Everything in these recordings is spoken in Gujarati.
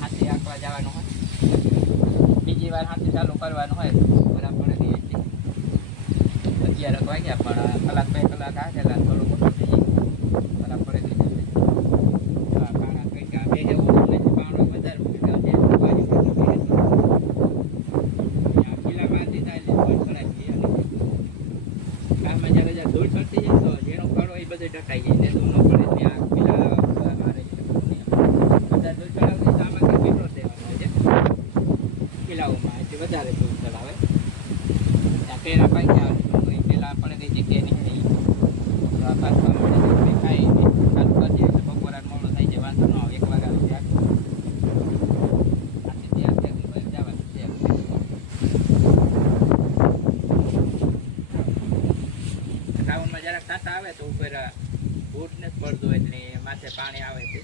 હાથી આંકવા જવાનું હોય, બીજી વાર હાથી ચાલુ કરવાનું હોય બરાબર. 11 વાગ્યા પણ કલાક 2 કલાક આગેલા થોડું મોટું થઈ જાય બરાબર. પાણા કઈ ગયા બે જવું પાણો વધારે કિલ્લામાંથી થાય કામમાં જ્યારે ધૂળ ચડતી જાય તો જેનો ફળો એ બધું ઢકાઈ જાય ને તો ન પડે ત્યાં કિલ્લા મારે બધા ધૂળ ચડાવતી તો આમાં કંઈ કેટલો દેવાનો હોય છે કિલ્લાઓમાં એટલે વધારે ધૂળ ચડાવે ત્યાં પેલા પાઈ ગયા પેલા પડે તે જગ્યાએ નહીં પાછવા મળે ખાઈ ચાલુ કરીએ એટલે બપોરા મોડો થઈ જાય વાંધો ન આવે 1 વાગ્યા ત્યાં જવાનું છે. શ્રાવણમાં જરાક સાતા આવે તો ઉપર બૂટ ને પડતો એટલે માથે પાણી આવે છે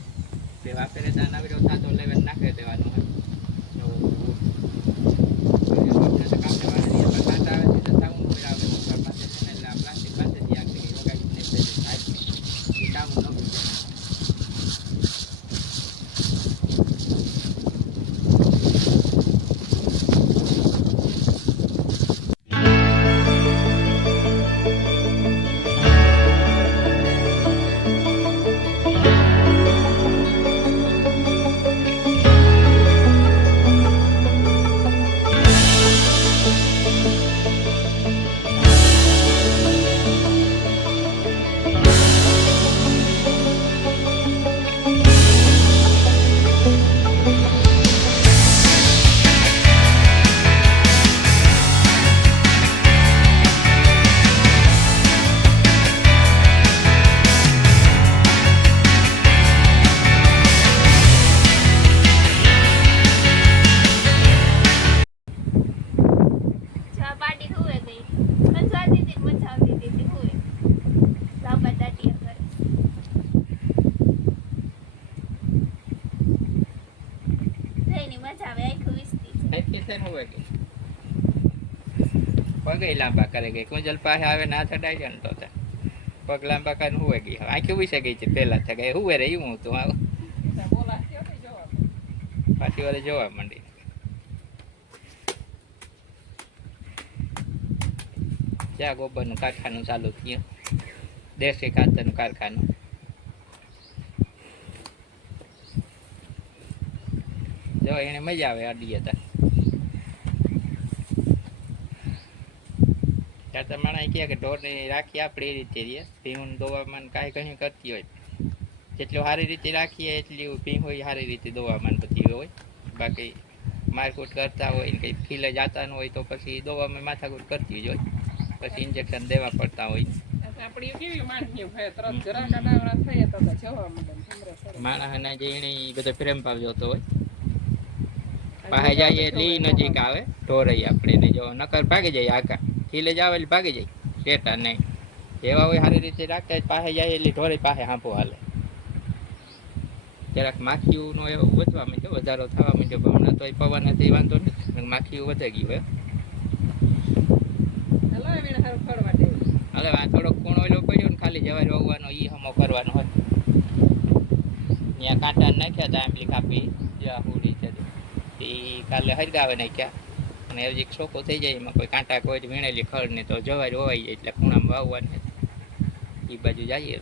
તે વાપરે ત્યાં નવીરો થતો લેવે નાખી દેવાનું હોય પગે લાંબા કરે ગઈ કુંજલ પાસે આવે ના ચડાઈ જાય ને તો પગ લાંબા કરીને હુવે ગઈ આંખી વિશે ગઈ છે પેલા થઈ ગઈ હુવે રે એવું હતું આવું પાછી વારે જોવા માંડી. જ્યાં ગોબરનું કારખાનું ચાલુ થયું દેશી ખાતરનું કારખાનું જો એને મજા આવે અડીએ ત્યાં માણસ કહે કે ઢોરની રાખી આપણે એ રીતે રહીએ ભીહું દોવામાં કાંઈ કहीं કરતી હોય જેટલું સારી રીતે રાખીએ એટલી ભીહું સારી રીતે દોવામાં થતી હોય. બાકી મારકૂટ કરતા હોય ને કંઈ ખીલે જતા ન હોય તો પછી દોવામાં માથાકૂટ કરતી જ હોય પછી ઇન્જેક્શન દેવા પડતા હોય. માણસના જે એને બધો પ્રેમ ભાવ જોતો હોય પાસે જઈએ એટલે એ નજીક આવે ઢોરઈ આપણે જો નકર ભાગી જાય આકા ખીલે જાવ એટલે ભાગી જાય શેટા નહીં જેવા હોય સારી રીતે રાખતા પાસે જાય એટલે ઢોરે પાસે હાંપો હાલે. જરાક માખીઓનો એવો વધવા માંડ્યો વધારો થવા માંડ્યો પણ હમણાં તો એ પવન હતી વાંધો નથી માખીઓ વધી ગયું હવે આ થોડોક ખૂણો એલો પડ્યો ને ખાલી જવાર વાવવાનો એ હમો કરવાનો હોય ત્યાં કાંટા નાખ્યા હતા આંબલી કાપી જ્યાં હુડી છે એ કાલે હરગાવે નાખ્યા અને એવું એક છોકો થઈ જાય એમાં કોઈ કાંટા કોઈ વીણેલી ખડ ને તો જવાર હોવાઈ જાય એટલે ખૂણામાં વાવવાની એ બાજુ જઈએ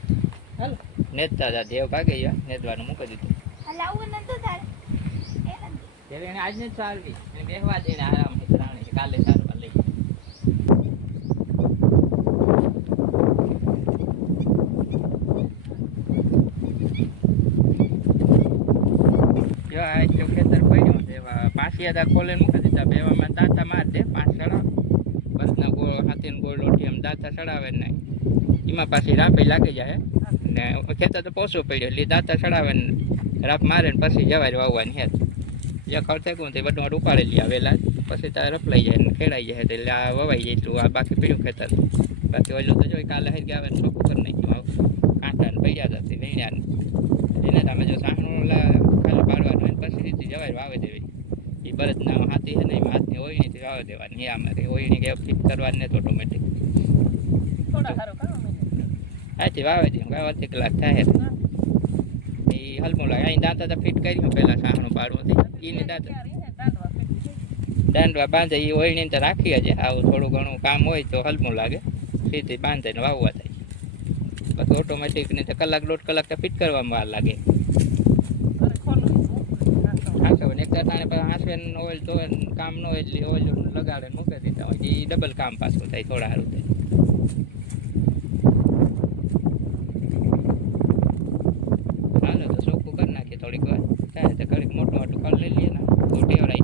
નેતતા હતા દેવ ભાગે ગયા નેતવાનું મૂકી દીધું એને આજ ને સારવી બેહવા દઈને આરામ રાણી કાલે સારવા લઈ ખેતર પડ્યું પાછી હતા ખોલે મૂકી દીધા બેવામાં દાંતા માર દે 5 સડા બસના ગોળ હાથીને ગોળ લોટી એમ દાંતા ચડાવે ને એમાં પાછી રાપી લાગી જાય ને ખેતર તો પોસું પડ્યું એટલે દાંતા ચડાવે ને રાપ મારે ને પછી જવાય વાવવાની હેત જે ખર્ચે કહું તે બધું ઉપાડી લે આવેલા પછી ત્યાં રપલાઈ જાય ને ખેડાઈ જાય એટલે આ વવાઈ જાય એટલું આ બાકી પડ્યું ખેતર બાકી ઓલું તો જોઈ કાલે હરી આવે ને ચોખ્ખું કરી નાખ્યું કાંટા ને પૈયા જતી વીણ્યા ને એને તમે જો સાહણું ખાલી પાડવાનું હોય પછી રીતે જવાય વાવી દેવી એ બળદના હાથી છે ને એમાં હાથની ઓયણીથી વાવી દેવાની અમારે ઓયણી કે ફિટ કરવાની નથી ઓટોમેટિક આથી વાવે દે અડધી કલાક થાય એ હલમું લાગે અહીં દાંતા તો ફિટ કર્યું પહેલાં સાહણું પાડવું હતી એને દાંતા દાંડવા બાંધે એ ઓળીને તો રાખીએ જ આવું થોડું ઘણું કામ હોય તો હલમું લાગે સીધી બાંધે ને વાવવા થાય બાકી ઓટોમેટિક ને તો કલાક દોઢ કલાક તો ફિટ કરવામાં વાર લાગે હાંસવે એક દાંતાને પછી હાંસવે ઓઇલ તો કામ ન હોય એટલે ઓઇલ લગાડે મૂકી દીધા હોય એ ડબલ કામ પાછું થાય થોડા સારું થાય હાલો તો ચોખ્ખું કરી નાખીએ થોડીક વાર થાય તો ઘડીક મોટું મોટું કરી લઈ લઈએ ને તો ટેવરાઈ